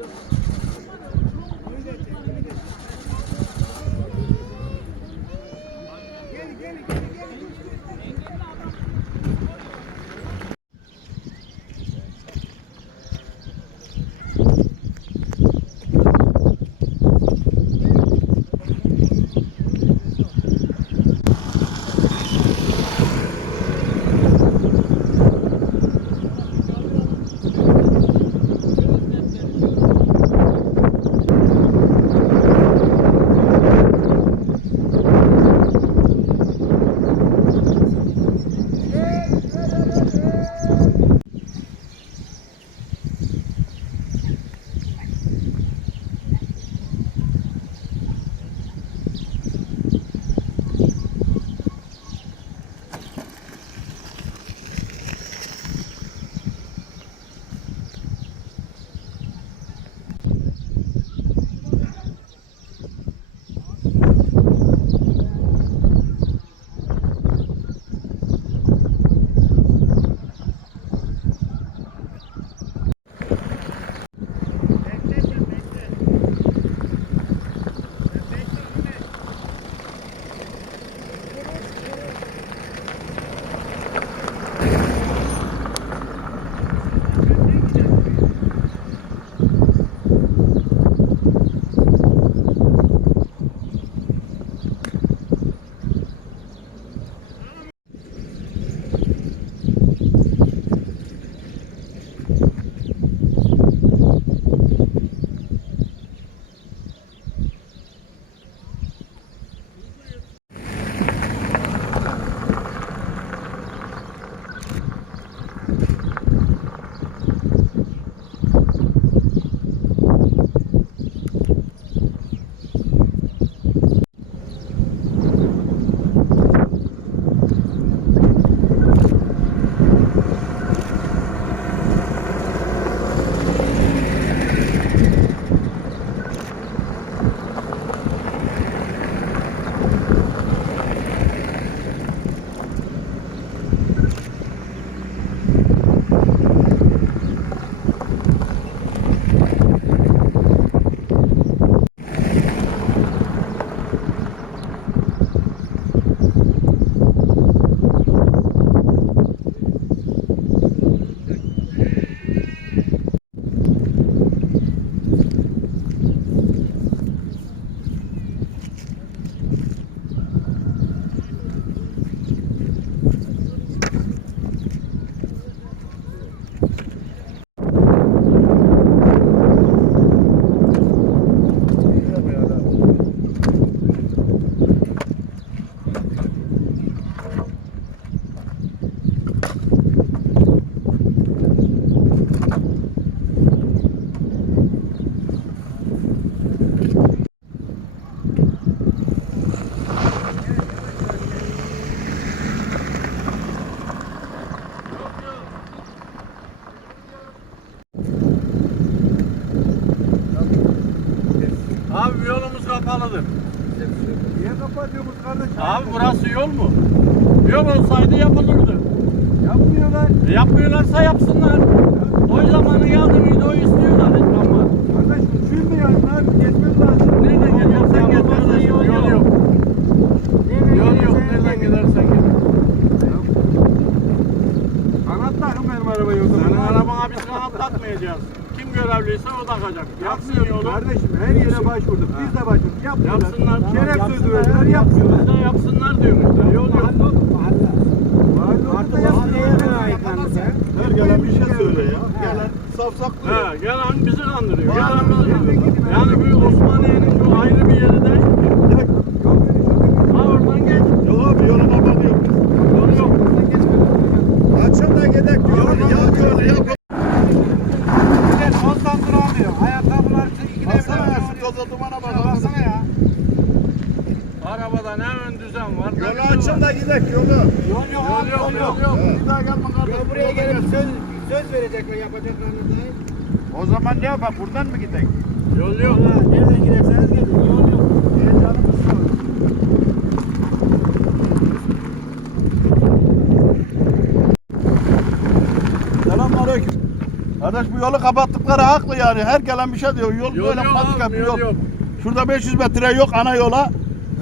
Yeah. Kapalıdır. Niye kapatıyorsunuz kardeşim? Abi burası yol mu? Yol olsaydı yapılırdı. Yapmıyorlar. E, yapmıyorlarsa yapsınlar. O zamanı geldi miydi o istiyorlar ama. Kardeş uçuyum mu yani? Yapayım? Geçmez lazım. Nereden geliyorsan git kardeş. Yol yok. Yol yok. Nereden gidersen git. Kanat takın benim arabayı o zaman. Senin arabana biz kanat takmayacağız. Kim görevliyse o takacak. Yapsın yolu. Kardeşim her yere başvurduk. Biz de başvurduk. Yapmıyorlar. Yapsınlar. Şeref sözü yapsınlar. verdiler. Yapmıyorlar. Biz de yapsınlar diyorum işte. Yol yok. Mahalle orada yapmıyorlar. Her gelen bir şey söyle ya. Gelen safsaklıyor. He, gelen bizi kandırıyor. Gelen bizi kandırıyor. Yani bu Osmaniye'nin bu ayrı bir yeri değil. Ha oradan geç. Yok abi yoluma bakıyorum. Yol yok. Açın da gidelim. Yolu yap yolu yap. Millet tozdan duramıyor. Ayakkabılar Baksana ya şu toza dumana bak. Baksana ya. Arabada ne ön düzen var. Yolu açın da gidelim yolu. Yol yok Yol yok, yol yol yok. yok. Bir daha gelme kardeşim. Buraya gelip söz, söz verecekler yapacaklarını değil. O zaman ne yapalım? Buradan mı gidelim? Yol yok. Nereden girerseniz gidin. Yol yok. Selamünaleyküm. Kardeş bu yolu kapattıkları haklı yani. Her gelen bir şey diyor. Yol, Yol böyle yok patik abi, yapıyor. yol yok. Şurada 500 metre yok ana yola.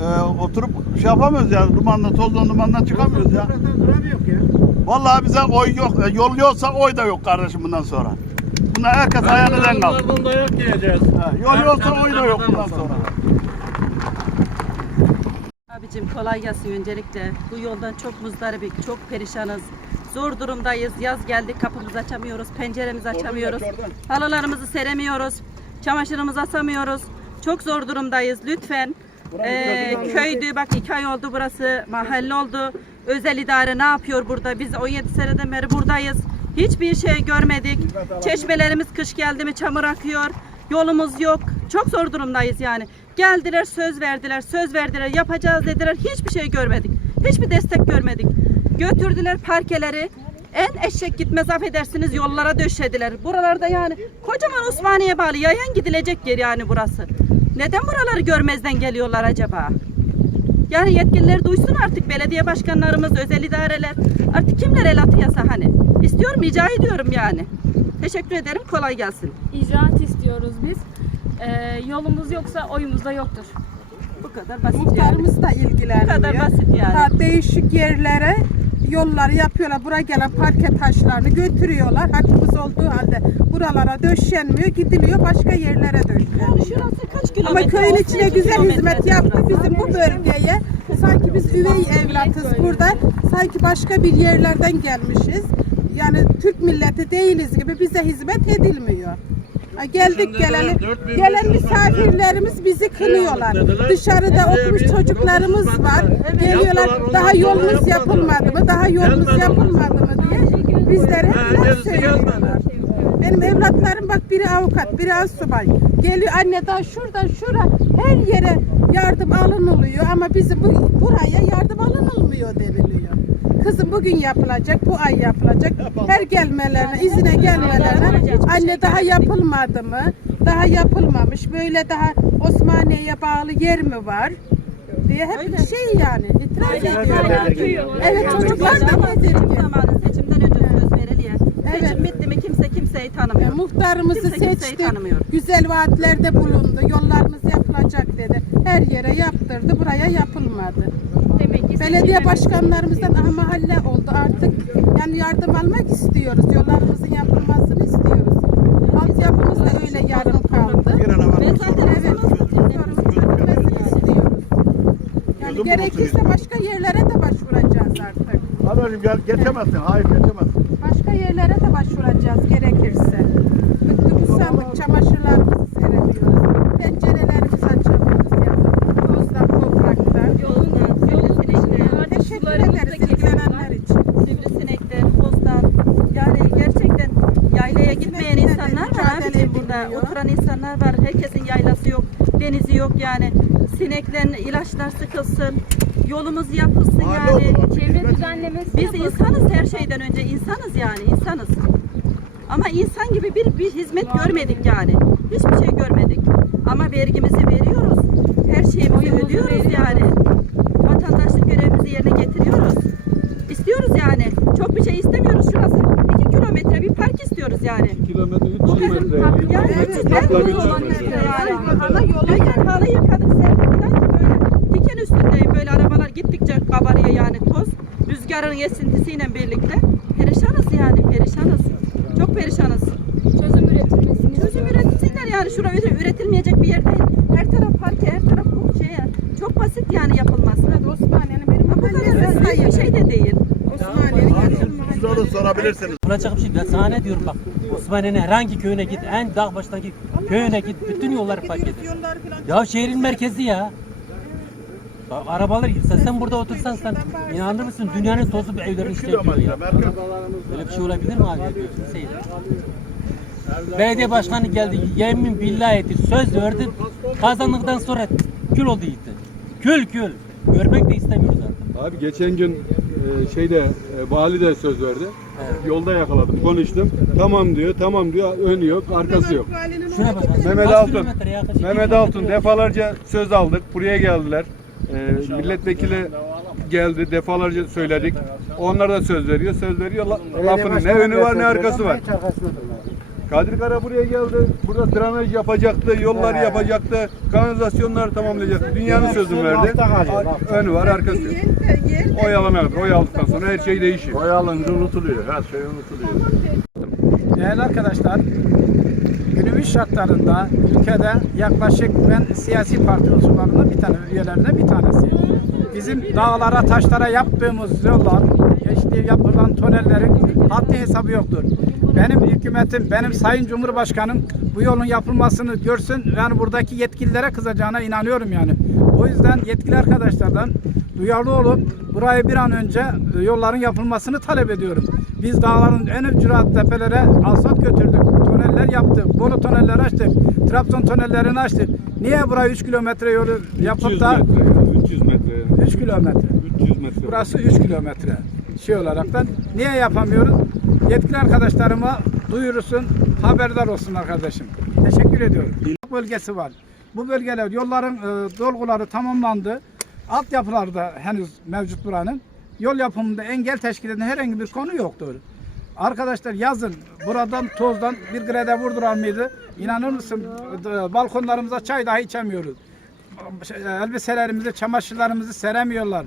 Ee, oturup şey yapamıyoruz yani. Dumanla, tozdan dumandan çıkamıyoruz ya. Vallahi bize oy yok. E, Yol yoksa oy da yok kardeşim bundan sonra. Bunlar herkes ayağından kaldı. Bunlardan dayak yiyeceğiz. Ha, Yol yoksa oy da yok bundan sonra. sonra. Abicim kolay gelsin öncelikle. Bu yoldan çok muzdaribik, çok perişanız. Zor durumdayız. Yaz geldi kapımızı açamıyoruz, penceremizi açamıyoruz. Halılarımızı seremiyoruz. Çamaşırımızı asamıyoruz. Çok zor durumdayız. Lütfen eee köydü bak iki ay oldu burası mahalle oldu. Özel idare ne yapıyor burada? Biz 17 seneden beri buradayız. Hiçbir şey görmedik. Çeşmelerimiz kış geldi mi çamur akıyor. Yolumuz yok. Çok zor durumdayız yani. Geldiler söz verdiler, söz verdiler, yapacağız dediler. Hiçbir şey görmedik. Hiçbir destek görmedik. Götürdüler parkeleri. En eşek gitmez affedersiniz yollara döşediler. Buralarda yani kocaman Osmaniye bağlı yayan gidilecek yer yani burası. Neden buraları görmezden geliyorlar acaba? Yani yetkililer duysun artık belediye başkanlarımız, özel idareler. Artık kimler el atıyorsa hani. İstiyorum, rica ediyorum yani. Teşekkür ederim, kolay gelsin. İcraat istiyoruz biz. Ee, yolumuz yoksa oyumuz da yoktur. Bu kadar basit yani. Muhtarımız da ilgileniyor. Bu kadar basit yani. Ha, değişik yerlere yolları yapıyorlar. Buraya gelen parke taşlarını götürüyorlar. Hakkımız olduğu halde buralara döşenmiyor. Gidiliyor başka yerlere döşeniyor. Yani şurası kaç kilometre? Ama köyün 18 içine güzel hizmet yaptı burası. bizim bu bölgeye. Sanki biz üvey evlatız burada. Sanki başka bir yerlerden gelmişiz. Yani Türk milleti değiliz gibi bize hizmet edilmiyor. Ha, Geldik geleli, dediler, 4500 gelen misafirlerimiz bizi kınıyorlar. Dışarıda okumuş çocuklarımız var. Geliyorlar daha yolumuz yapılmadı mı? Daha yolumuz yapılmadı mı diye bizlere laf söylüyorlar. Benim evlatlarım bak biri avukat, biri asubay. Geliyor anne daha şuradan şura her yere yardım alınılıyor ama bizim bu, buraya yardım alınılmıyor deniliyor. Kızım bugün yapılacak, bu ay yapılacak. Her gelmelerine, izine gelmelerine anne daha yapılmadı mı? Daha yapılmamış. Böyle daha Osmaniye'ye bağlı yer mi var? diye hep Öyle. şey yani itiraz. Duyuyorlar. Evet çocuklar da tedirgin. zamanı seçimden önce söz veriliyor. Evet. Seçim bitti mi kimse kimseyi E, tanımıyor. Muhtarımızı Kimse seçti. tanımıyor. Güzel vaatlerde bulundu. Yollarımız yapılacak dedi. Her yere yaptırdı. Buraya yapılmadı. Belediye başkanlarımızdan aha mahalle oldu artık. Yani yardım almak istiyoruz. Yollarımızın yapılmasını istiyoruz. Altyapımız da öyle yarım kaldı. Ben zaten Evet. Yani gerekirse başka yerlere de başvuracağız artık. Kardeşim gel, geçemezsin. Hayır geçemezsin. Başka yerlere de başvuracağız gerekirse. Bıktık usandık çamaşırlarımızı seremiyoruz. Pencerelerimizi açamıyoruz yazın. Tozdan, topraktan. Yolundan, yolun sinekler, Teşekkür Sularımız da ederiz kesiyorlar. ilgilenenler için. sivrisinekler, bozdan. Yani gerçekten yaylaya gitmeyen Sineklerle insanlar var mücadele abicim burada. ediliyor. Oturan insanlar var. Herkesin yaylası yok, denizi yok yani. Sineklerin ilaçlar sıkılsın. Yolumuz yapılsın yani. Çevre düzenlemesi Biz yapılsın. insanız her şeyden önce insanız yani insanız. Ama insan gibi bir, bir hizmet görmedik yani. Hiçbir şey görmedik. Ama vergimizi veriyoruz. Her şeyimizi Oyumuzu ödüyoruz veriyoruz. yani. Vatandaşlık görevimizi yerine getiriyoruz. İstiyoruz yani. Çok bir şey istemiyoruz şurası. 2 kilometre bir park istiyoruz yani. Kilometre Bu 300 bizim metre. park yani. Evet, 300 evet, metre evet, olan evet. metre yani. Ana yolu gittikçe kabarıyor yani toz. Rüzgarın esintisiyle birlikte perişanız yani perişanız. Çok perişanız. Çözüm üretilmesini Çözüm üretsinler yani şura üre- üretilmeyecek bir yer değil. Her taraf parke her taraf bu şeye. Çok basit yani yapılması. Osmaniye'nin benim Bu kadar basit bir şey de değil. Osmaniye'nin sorabilirsiniz. Bir şey. Ben sana ne diyorum bak. Osmaniye'nin herhangi köyüne git, en dağ başındaki köyüne git, bütün yolları fark falan Ya şehrin merkezi ya. Bak arabalar sen, sen burada otursan sen inanır mısın dünyanın tozu bir evlerin içine yapıyor ya. Böyle bir şey olabilir mi abi? Seveyim. Belediye başkanı geldi yemin billah etti söz verdi kazandıktan sonra kül oldu gitti. Kül kül. Görmek de istemiyoruz artık. Abi geçen gün e, şeyde e, vali de söz verdi. Yolda yakaladım, konuştum. Tamam diyor, tamam diyor. Önü yok, arkası yok. Şuna bak. Mehmet Altun, Mehmet Altun defalarca söz aldık. Buraya geldiler. E, milletvekili geldi, defalarca söyledik. Onlar da söz veriyor, söz veriyor. La- lafının ne önü var ne arkası var. Kadir Kara buraya geldi. Burada drenaj yapacaktı, yolları Evet. yapacaktı, kanalizasyonları tamamlayacaktı. Dünyanın sözünü verdi. Önü var, arkası yok. Oy alana kadar, oy aldıktan sonra her şey değişiyor. Oy alınca unutuluyor. Her şey unutuluyor. Değerli arkadaşlar, günümüz şartlarında ülkede yaklaşık ben siyasi parti unsurlarından bir tane üyelerine bir tanesi. Bizim dağlara, taşlara yaptığımız yollar, işte yapılan tünellerin haddi hesabı yoktur. Benim hükümetim, benim Sayın Cumhurbaşkanım bu yolun yapılmasını görsün. Yani buradaki yetkililere kızacağına inanıyorum yani. O yüzden yetkili arkadaşlardan duyarlı olup burayı bir an önce yolların yapılmasını talep ediyorum. Biz dağların en ücra tepelere asfalt götürdük. Tüneller yaptık. Bolu tünelleri açtık. Trabzon tünellerini açtık. Niye burayı 3 kilometre yolu 300 yapıp da metre, 300 metre. 3 kilometre. 300 metre. Burası 3 kilometre. Şey olaraktan niye yapamıyoruz? Yetkili arkadaşlarıma duyurursun, haberdar olsunlar kardeşim. Teşekkür ediyorum. bölgesi var. Bu bölgeler yolların e, dolguları tamamlandı. Altyapılar da henüz mevcut buranın. Yol yapımında engel teşkil eden herhangi bir konu yoktur. Arkadaşlar yazın buradan tozdan bir grede vurdurar mıydı? İnanır mısın e, balkonlarımıza çay dahi içemiyoruz. Şey, Elbiselerimizi, çamaşırlarımızı seremiyorlar.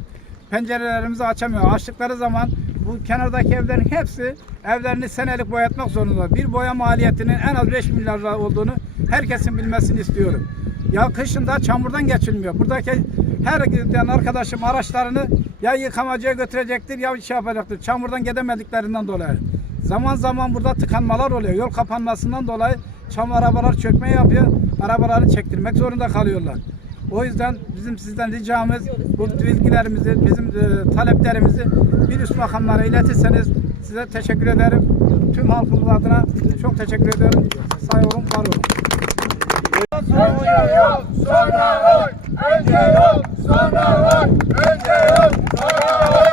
Pencerelerimizi açamıyor. Açtıkları zaman bu kenardaki evlerin hepsi evlerini senelik boyatmak zorunda. Bir boya maliyetinin en az 5 milyar lira olduğunu herkesin bilmesini istiyorum. Ya kışında çamurdan geçilmiyor. Buradaki her giden arkadaşım araçlarını ya yıkamacıya götürecektir ya şey yapacaktır. Çamurdan gidemediklerinden dolayı. Zaman zaman burada tıkanmalar oluyor. Yol kapanmasından dolayı çam arabalar çökme yapıyor. Arabaları çektirmek zorunda kalıyorlar. O yüzden bizim sizden ricamız bu bilgilerimizi, bizim e, taleplerimizi bir üst makamlara iletirseniz size teşekkür ederim. Tüm halkımız adına çok teşekkür ederim. Sağ olun, var olun. Önce yol, sonra oy. Önce yok, sonra var. Önce yok, sonra var.